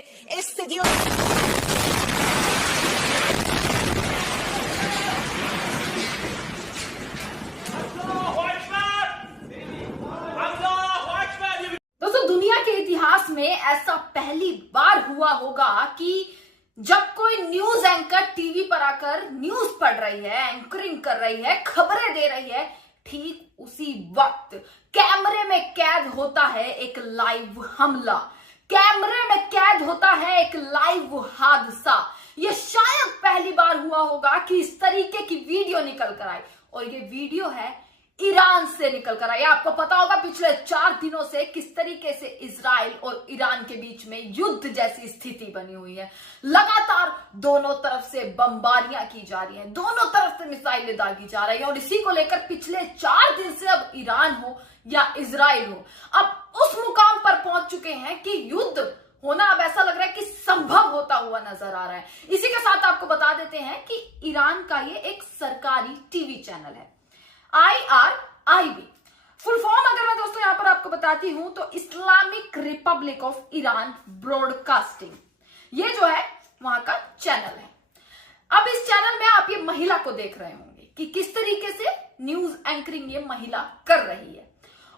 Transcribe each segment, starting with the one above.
स्थितियों दोस्तों, दुनिया के इतिहास में ऐसा पहली बार हुआ होगा कि जब कोई न्यूज एंकर टीवी पर आकर न्यूज पढ़ रही है, एंकरिंग कर रही है, खबरें दे रही है, ठीक उसी वक्त कैमरे में कैद होता है एक लाइव हमला, कैमरे में कैद होता है एक लाइव हादसा। ये शायद पहली बार हुआ होगा कि इस तरीके की वीडियो निकल कर आई, और ये वीडियो है ईरान से निकल कर आई। आपको पता होगा पिछले 4 दिनों से किस तरीके से इजराइल और ईरान के बीच में युद्ध जैसी स्थिति बनी हुई है। लगातार दोनों तरफ से बमबारियां की जा रही हैं, दोनों तरफ से मिसाइलें दागी जा रही हैं, और इसी को लेकर पिछले 4 दिन से अब ईरान हो या इजराइल हो, अब उस मुकाम पर पहुंच चुके हैं कि युद्ध होना अब ऐसा लग रहा है कि संभव होता हुआ नजर आ रहा है। इसी के साथ आपको बता देते हैं कि ईरान का ये एक सरकारी टीवी चैनल है, IRIB। फुल फॉर्म अगर मैं दोस्तों यहां पर आपको बताती हूं तो Islamic Republic of Iran broadcasting, ये जो है वहां का चैनल है। अब इस चैनल में आप ये महिला को देख रहे होंगे कि किस तरीके से न्यूज एंकरिंग ये महिला कर रही है,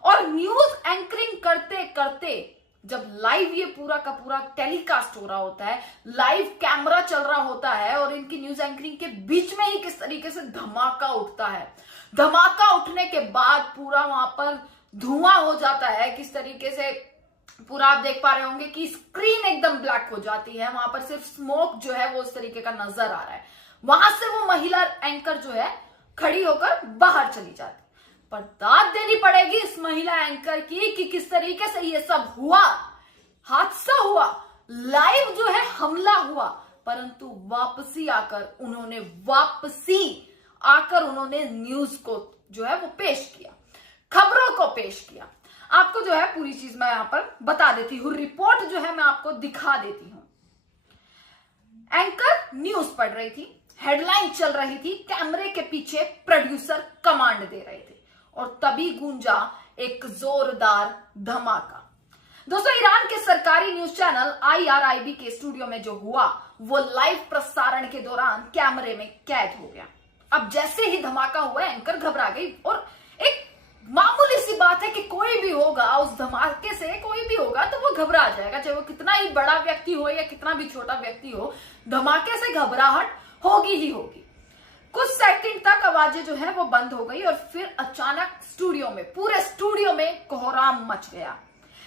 और न्यूज एंकरिंग करते करते जब लाइव ये पूरा का पूरा टेलीकास्ट हो रहा होता है, लाइव कैमरा चल रहा होता है, और इनकी न्यूज एंकरिंग के बीच में ही किस तरीके से धमाका उठता है। धमाका उठने के बाद पूरा वहां पर धुआं हो जाता है, किस तरीके से पूरा आप देख पा रहे होंगे कि स्क्रीन एकदम ब्लैक हो जाती है, वहां पर सिर्फ स्मोक जो है वो इस तरीके का नजर आ रहा है। वहां से वो महिला एंकर जो है खड़ी होकर बाहर चली जाती है। पर दाद देनी पड़ेगी इस महिला एंकर की कि किस तरीके से ये सब हुआ, हादसा हुआ, लाइव जो है हमला हुआ, परंतु वापसी आकर उन्होंने न्यूज को जो है वो पेश किया, खबरों को पेश किया। आपको जो है पूरी चीज मैं यहां पर बता देती हूं, रिपोर्ट जो है मैं आपको दिखा देती हूं। एंकर न्यूज पढ़ रही थी, हेडलाइन चल रही थी, कैमरे के पीछे प्रोड्यूसर कमांड दे रहे थे, और तभी गूंजा एक जोरदार धमाका। दोस्तों, ईरान के सरकारी न्यूज चैनल IRIB के स्टूडियो में जो हुआ वो लाइव प्रसारण के दौरान कैमरे में कैद हो गया। अब जैसे ही धमाका हुआ, एंकर घबरा गई, और एक मामूली सी बात है कि कोई भी होगा उस धमाके से, कोई भी होगा तो वो घबरा जाएगा, चाहे वो कितना ही बड़ा व्यक्ति हो या कितना भी छोटा व्यक्ति हो, धमाके से घबराहट होगी ही होगी। कुछ सेकंड तक आवाजें जो है वो बंद हो गई, और फिर अचानक पूरे स्टूडियो में कोहराम मच गया।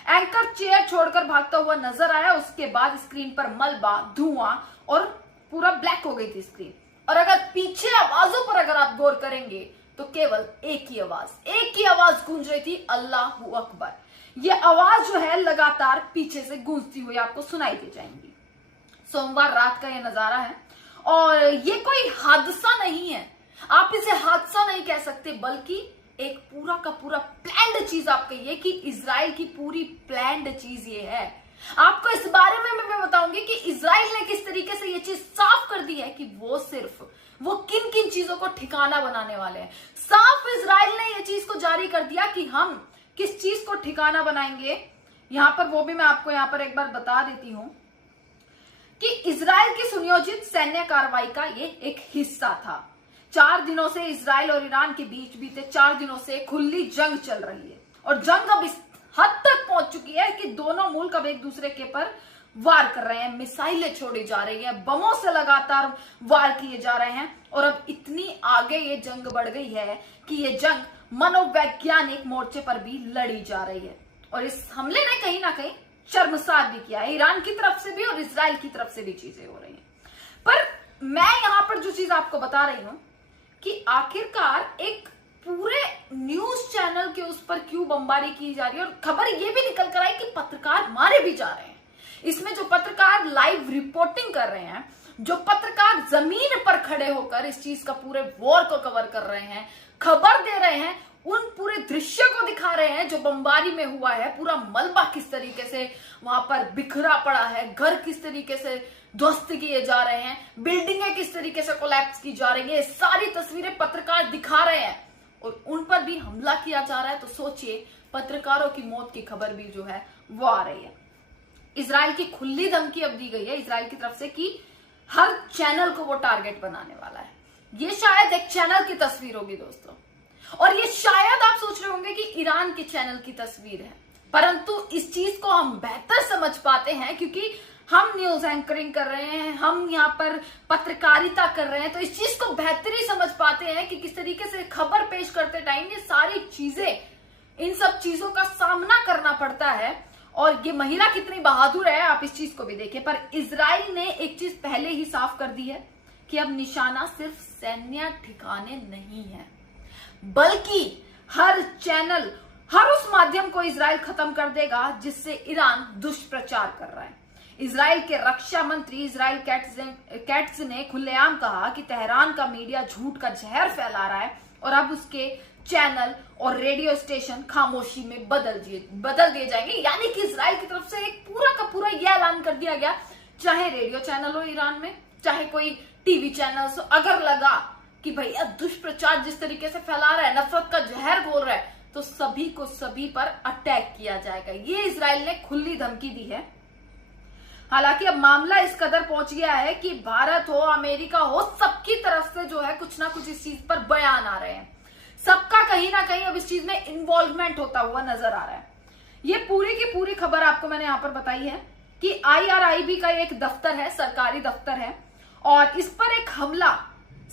एंकर चेयर छोड़कर भागता हुआ नजर आया। उसके बाद स्क्रीन पर मलबा, धुआं और पूरा ब्लैक हो गई थी स्क्रीन। और अगर पीछे आवाजों पर अगर आप गौर करेंगे तो केवल एक ही आवाज गूंज रही थी, अल्लाहू अकबर। ये आवाज जो है लगातार पीछे से गूंजती हुई आपको सुनाई दे जाएंगी। सोमवार रात का ये नजारा है, और ये कोई हादसा नहीं है, आप इसे हादसा नहीं कह सकते, बल्कि एक पूरा का पूरा प्लान्ड चीज आप कहिए कि इजराइल की पूरी प्लान्ड चीज ये है। आपको इस बारे में मैं बताऊंगी कि इजराइल ने किस तरीके से ये चीज साफ कर दी है कि वो किन किन चीजों को ठिकाना बनाने वाले हैं। साफ इजराइल ने ये चीज को जारी कर दिया कि हम किस चीज को ठिकाना बनाएंगे। यहां पर वो भी मैं आपको यहां पर एक बार बता देती हूं कि इजराइल की सुनियोजित सैन्य कार्रवाई का ये एक हिस्सा था। 4 दिनों से इजराइल और ईरान के बीच बीते 4 दिनों से खुली जंग चल रही है, और जंग अब इस हद तक पहुंच चुकी है कि दोनों मुल्क अब एक दूसरे के पर वार कर रहे हैं, मिसाइलें छोड़ी जा रही है, बमों से लगातार वार किए जा रहे हैं, और अब इतनी आगे ये जंग बढ़ गई है कि ये जंग मनोवैज्ञानिक मोर्चे पर भी लड़ी जा रही है। और इस हमले ने कहीं ना कहीं शर्मसार भी किया है, ईरान की तरफ से भी और इजराइल की तरफ से भी चीजें हो रही हैं। पर मैं यहां पर जो चीज आपको बता रही हूं कि आखिरकार एक पूरे न्यूज चैनल के उस पर क्यों बमबारी की जा रही है, और खबर ये भी निकल कर आई कि पत्रकार मारे भी जा रहे हैं। इसमें जो पत्रकार लाइव रिपोर्टिंग कर रहे हैं, जो पत्रकार जमीन पर खड़े होकर इस चीज का पूरे वॉर को कवर कर रहे हैं, खबर दे रहे हैं, उन पूरे दृश्य को दिखा रहे हैं जो बमबारी में हुआ है। पूरा मलबा किस तरीके से वहां पर बिखरा पड़ा है, घर किस तरीके से ध्वस्त किए जा रहे हैं, बिल्डिंगें किस तरीके से कोलैप्स की जा रही है, सारी तस्वीरें पत्रकार दिखा रहे हैं, और उन पर भी हमला किया जा रहा है। तो सोचिए, पत्रकारों की मौत की खबर भी जो है वो आ रही है। इजराइल की खुली धमकी अब दी गई है इजराइल की तरफ से कि हर चैनल को वो टारगेट बनाने वाला है। ये शायद एक चैनल की तस्वीर होगी दोस्तों, और ये शायद आप सोच रहे होंगे कि ईरान के चैनल की तस्वीर है, परंतु इस चीज को हम बेहतर समझ पाते हैं क्योंकि हम न्यूज एंकरिंग कर रहे हैं, हम यहाँ पर पत्रकारिता कर रहे हैं, तो इस चीज को बेहतरी समझ पाते हैं कि किस तरीके से खबर पेश करते टाइम ये सारी चीजें, इन सब चीजों का सामना करना पड़ता है। और ये महिला कितनी बहादुर है आप इस चीज को भी देखें। पर इजराइल ने एक चीज पहले ही साफ कर दी है कि अब निशाना सिर्फ सैन्य ठिकाने नहीं है, बल्कि हर चैनल, हर उस माध्यम को इजराइल खत्म कर देगा जिससे ईरान दुष्प्रचार कर रहा है। इजराइल के रक्षा मंत्री इजराइल कैट्ज ने खुलेआम कहा कि तेहरान का मीडिया झूठ का जहर फैला रहा है और अब उसके चैनल और रेडियो स्टेशन खामोशी में बदल दिए जाएंगे। यानी कि इजराइल की तरफ से एक पूरा का पूरा यह ऐलान कर दिया गया, चाहे रेडियो चैनल हो ईरान में, चाहे कोई टीवी चैनल हो, अगर लगा कि भैया दुष्प्रचार जिस तरीके से फैला रहा है, नफरत का जहर बोल रहा है, तो सभी को सभी पर अटैक किया जाएगा। ये इजराइल ने खुली धमकी दी है। हालांकि अब मामला इस कदर पहुंच गया है कि भारत हो, अमेरिका हो, सबकी तरफ से जो है कुछ ना कुछ इस चीज पर बयान आ रहे हैं। सबका कहीं ना कहीं अब इस चीज में इन्वॉल्वमेंट होता हुआ नजर आ रहा है। ये पूरी की पूरी खबर आपको मैंने यहां पर बताई है कि IRIB का एक दफ्तर है, सरकारी दफ्तर है, और इस पर एक हमला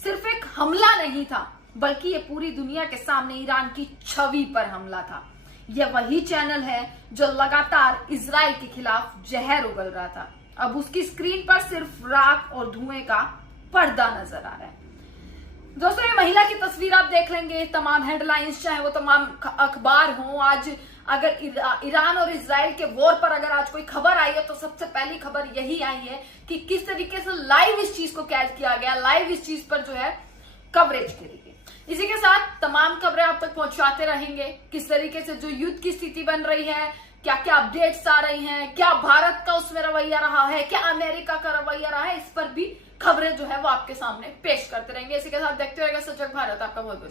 सिर्फ एक हमला नहीं था, बल्कि ये पूरी दुनिया के सामने ईरान की छवि पर हमला था। यह वही चैनल है जो लगातार इजराइल के खिलाफ जहर उगल रहा था। अब उसकी स्क्रीन पर सिर्फ राख और धुएं का पर्दा नजर आ रहा है। दोस्तों, ये महिला की तस्वीर आप देख लेंगे, तमाम हेडलाइंस, चाहे वो तमाम अखबार हो, आज अगर ईरान और इजराइल के वॉर पर अगर आज कोई खबर आई है तो सबसे पहली खबर यही आई है कि किस तरीके से लाइव इस चीज को कैच किया गया, लाइव इस चीज पर जो है कवरेज करी गई। इसी के साथ तमाम खबरें आप तक पहुंचाते रहेंगे, किस तरीके से जो युद्ध की स्थिति बन रही है, क्या क्या अपडेट्स आ रही हैं, क्या भारत का उसमें रवैया रहा है, क्या अमेरिका का रवैया रहा है, इस पर भी खबरें जो है वो आपके सामने पेश करते रहेंगे। इसी के साथ देखते रहेंगे सजग भारत। आपका बहुत बहुत